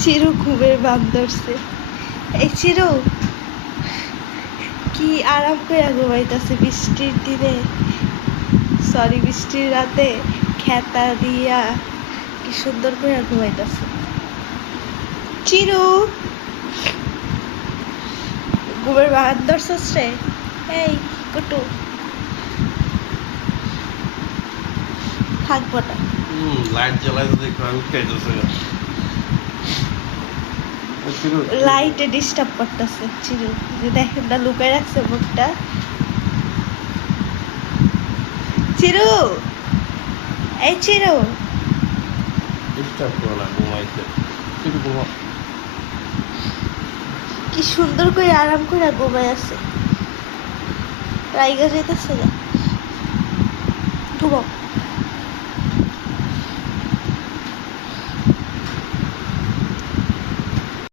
চিরু ঘুমের বাম ধরছে। এই চিরু, কি আরাম করে ঘুমাইতেছে বৃষ্টির দিনে? সরি বৃষ্টির রাতে খেতা দিয়া কি সুন্দর করে ঘুমাইতেছে। চিরু, ঘুমের বাগান ধরছস রে? এই, কুটু। থাকব না লাইট দেখো আমি লাইটে ডিস্টার্ব করতেছে চিরু। যে দেখেন না লুকায় রাখছে মুখটা। চিরু! এই চিরু! ডিস্টার্ব করো না ঘুমাইতে কিন্তু ঘুমা কি সুন্দর করে আরাম করে ঘুমায় আছে। রাইগা যাইতেছে না। ঘুমাও।